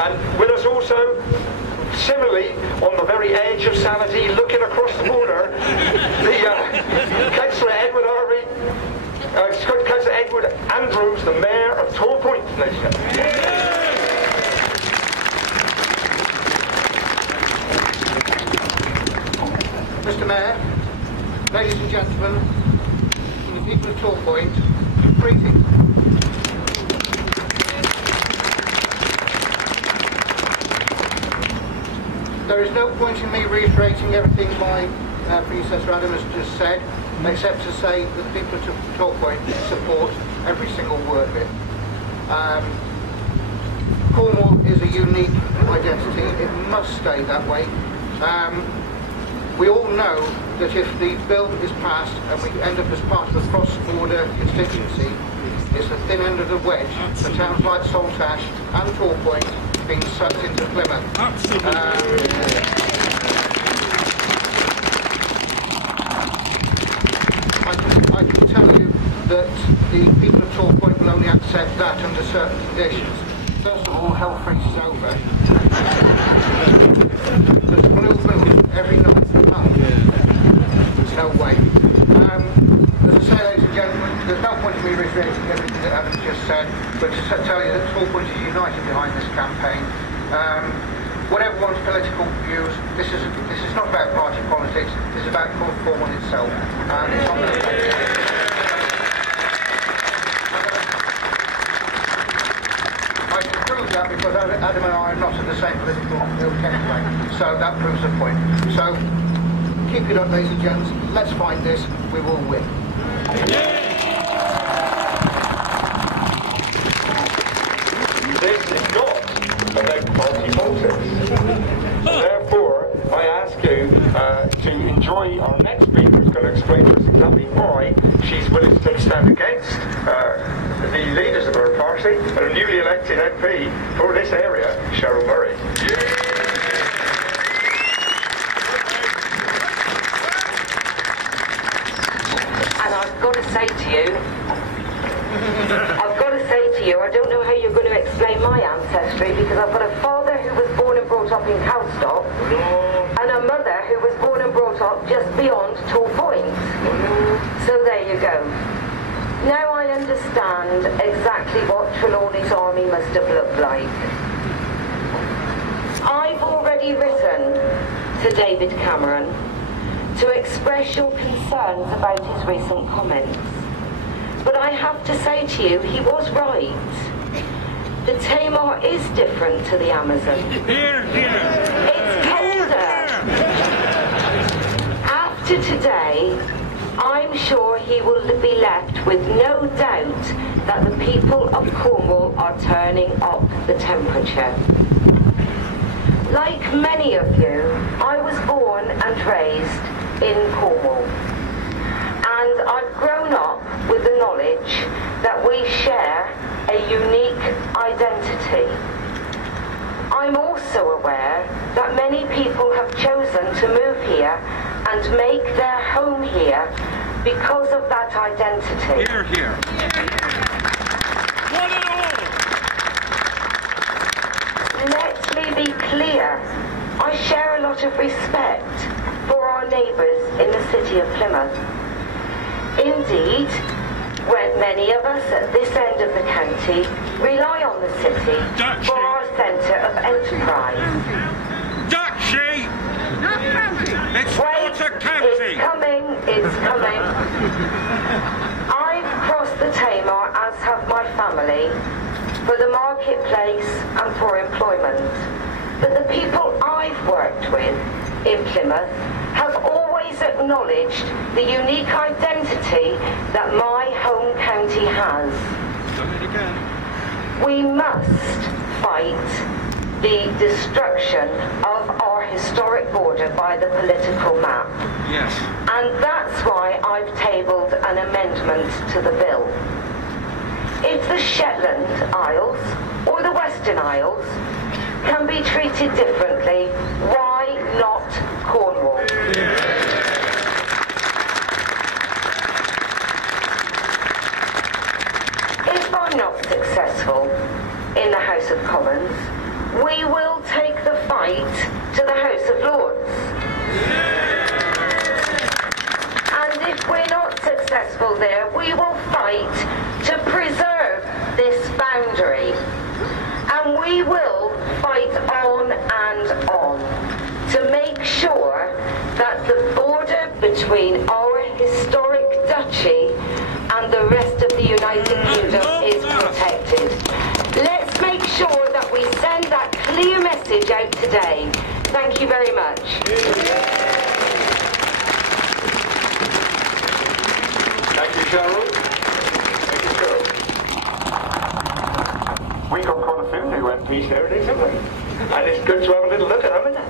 And with us also, similarly, on the very edge of sanity, looking across the border, the Councillor Edward Councillor Edward Andrews, the Mayor of Torpoint, ladies and gentlemen. Mr. Mayor, ladies and gentlemen, and the people of Torpoint, greetings. There is no point in me reiterating everything my predecessor Adam has just said, except to say that the people of Torpoint support every single word of it. Cornwall is a unique identity. It must stay that way. We all know that if the bill is passed and we end up as part of a cross-border constituency, it's the thin end of the wedge for towns like Saltash and Torpoint being sucked into Plymouth. I can tell you that the people of Torpoint will only accept that under certain conditions. First of all, hell freezes over. There's blue moon every night for a month. There's no way. As I say, ladies and gentlemen, there's no point in me reiterating everything that Adam just said, but to tell you that Torpoint is united behind this campaign. Whatever one's political views, this is not about party politics, this is about Cornwall itself. And it's on the I can prove that because Adam and I are not in the same political ilk anyway, so that proves the point. So, keep it up, ladies and gents, let's find this, we will win. This is not about party politics. Therefore, I ask you to enjoy our next speaker, who's going to explain to us exactly why she's willing to take a stand against the leaders of her party and a newly elected MP for this area, Cheryl Murray. And I've got to say to you, I don't know how you're going to explain my ancestry, because I've got a father who was born and brought up in Calstock, and a mother who was born and brought up just beyond Torpoint. So there you go. Now I understand exactly what Trelawney's army must have looked like. I've already written to David Cameron to express your concerns about his recent comments. But I have to say to you, he was right. The Tamar is different to the Amazon. Here, here. It's colder. After today, I'm sure he will be left with no doubt that the people of Cornwall are turning up the temperature. Like many of you, I was born and raised in Cornwall. And I've grown up with the knowledge that we share a unique identity. I'm also aware that many people have chosen to move here and make their home here because of that identity. Here, here. One and all. Let me be clear. I share a lot of respect for our neighbours in the city of Plymouth. Indeed, when many of us at this end of the county rely on the city for our centre of enterprise. Duchy! It's Wait, not a county! it's coming. I've crossed the Tamar, as have my family, for the marketplace and for employment. But the people I've worked with in Plymouth have always acknowledged the unique identity that my home county has. Done it again. We must fight the destruction of our historic border by the political map. Yes. And that's why I've tabled an amendment to the bill. If the Shetland Isles or the Western Isles can be treated differently, why not Cornwall? If I'm not successful in the House of Commons, we Lords. And if we're not successful there, we will fight to preserve this boundary. And we will fight on and on to make sure that the border between our historic duchy and the rest of the United Kingdom is protected. Let's make sure that we send that clear message out today. Thank you very much. Thank you, Cheryl. Thank you, Cheryl. We got quite a few new MPs nowadays, haven't we? And it's good to have a little look at them, isn't it?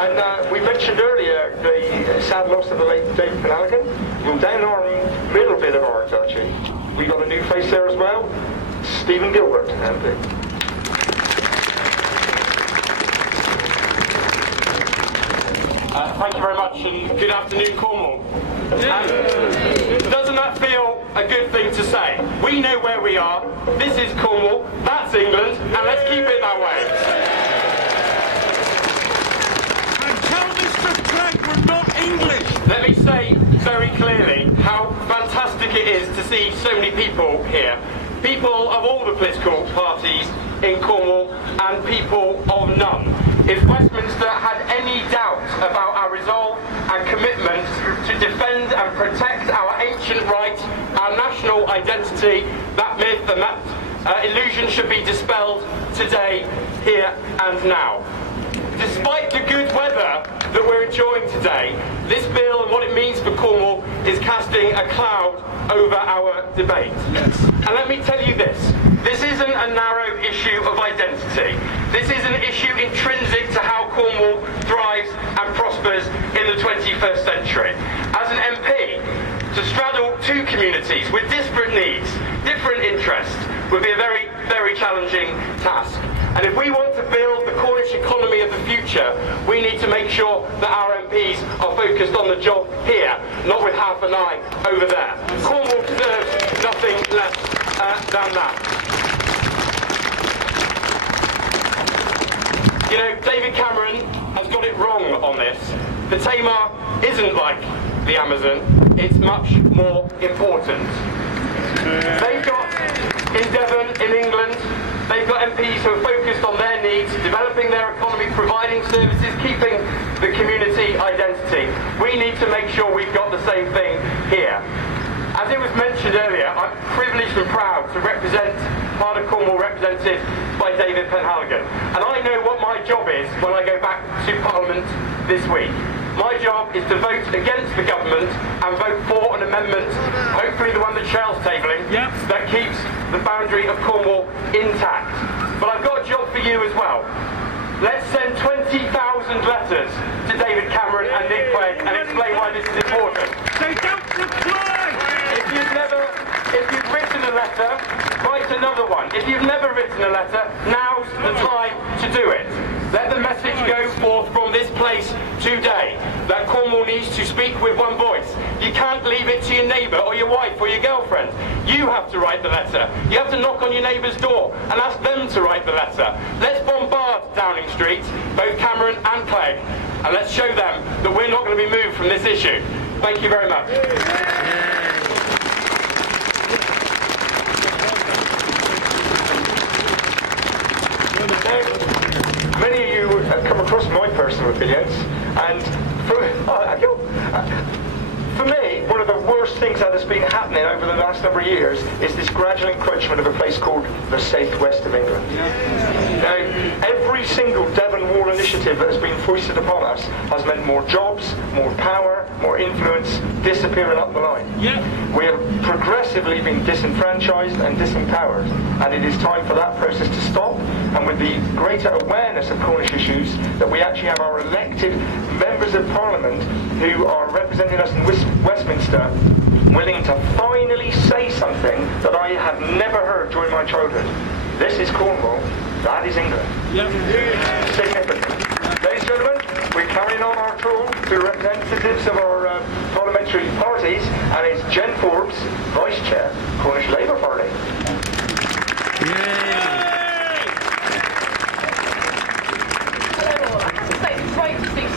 And we mentioned earlier the sad loss of the late David Penhaligon. Well, down our middle bit of our duchy, we got a new face there as well, Stephen Gilbert, MP. Thank you very much, and good afternoon, Cornwall. Doesn't that feel a good thing to say? We know where we are. This is Cornwall, that's England, and let's keep it that way. And tell Mr. Clegg we're not English. Let me say very clearly how fantastic it is to see so many people here. People of all the political parties in Cornwall and people of none. If Westminster had any doubt about our resolve and commitment to defend and protect our ancient rights, our national identity, that myth and that illusion should be dispelled today, here and now. Despite the good weather that we're enjoying today, this bill and what it means for Cornwall is casting a cloud over our debate. Yes. And let me tell you this isn't a narrow issue of identity. This is an issue intrinsic to how Cornwall thrives and prospers in the 21st century. As an MP, to straddle two communities with disparate needs, different interests, would be a very, very challenging task. And if we want to build the Cornish economy of the future, we need to make sure that our MPs are focused on the job here, not with half an eye over there. Cornwall deserves nothing less than that. You know, David Cameron has got it wrong on this. The Tamar isn't like the Amazon, it's much more important. They've got, in Devon, in England, they've got MPs who are focused on their needs, developing their economy, providing services, keeping the community identity. We need to make sure we've got the same thing here. As it was mentioned earlier, I'm privileged and proud to represent part of Cornwall represented by David Penhaligon. And I know what my job is when I go back to Parliament this week. My job is to vote against the government and vote for an amendment, hopefully the one that Cheryl's tabling, that keeps the boundary of Cornwall intact. But I've got a job for you as well. Let's send 20,000 letters to David Cameron and Nick Clegg and explain why this is important. They don't reply! If you've written a letter, write another one. If you've never written a letter, now's the time to do it. Let the message go forth from this place today that Cornwall needs to speak with one voice. You can't leave it to your neighbour or your wife or your girlfriend. You have to write the letter. You have to knock on your neighbour's door and ask them to write the letter. Let's bombard Downing Street, both Cameron and Clegg, and let's show them that we're not going to be moved from this issue. Thank you very much. Many of you have come across my personal opinions, and for me, one of the worst things that has been happening over the last number of years is this gradual encroachment of a place called the southwest of England. Now, every single Devon Wall initiative that has been foisted upon us has meant more jobs, more power, more influence, disappearing up the line. We have progressively been disenfranchised and disempowered, and it is time for that process to stop, and with the greater awareness of Cornish issues, that we actually have our elected members of Parliament who are representing us in Westminster willing to finally say something that I have never heard during my childhood. This is Cornwall, that is England. Significant. Ladies and gentlemen, we're carrying on our tour to representatives of our parliamentary parties, and it's Jen Forbes, Vice Chair, Cornish Labour Party. I have to say, it's great to see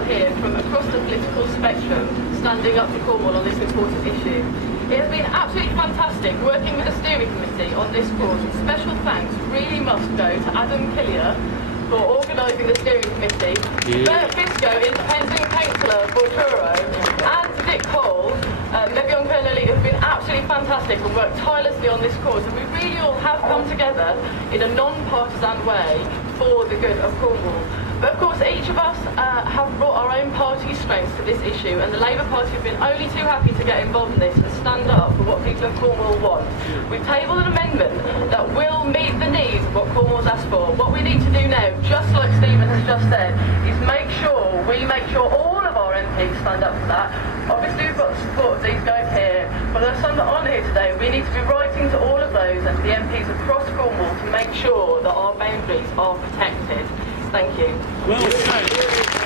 people here from across the political spectrum standing up for Cornwall on this important issue. It has been absolutely fantastic working with the steering committee on this cause. Special thanks really must go to Adam Killier for organising the steering committee, Bert Biscoe, independent councillor for Truro, and Dick Cole, Levion Colonel, have been absolutely fantastic and worked tirelessly on this cause. And we really all have come together in a non-partisan way for the good of Cornwall. But of course, each of us have brought our own party strengths to this issue, and the Labour Party have been only too happy to get involved in this and stand up for what people of Cornwall want. We've tabled an amendment that will meet the needs of what Cornwall's asked for. What we need to do now, just like Stephen has just said, is make sure all of our MPs stand up for that. Obviously, we've got the support of these guys here, but there are some that aren't here today. We need to be writing to all of those and to the MPs across Cornwall to make sure that our boundaries are protected. Thank you. Well said.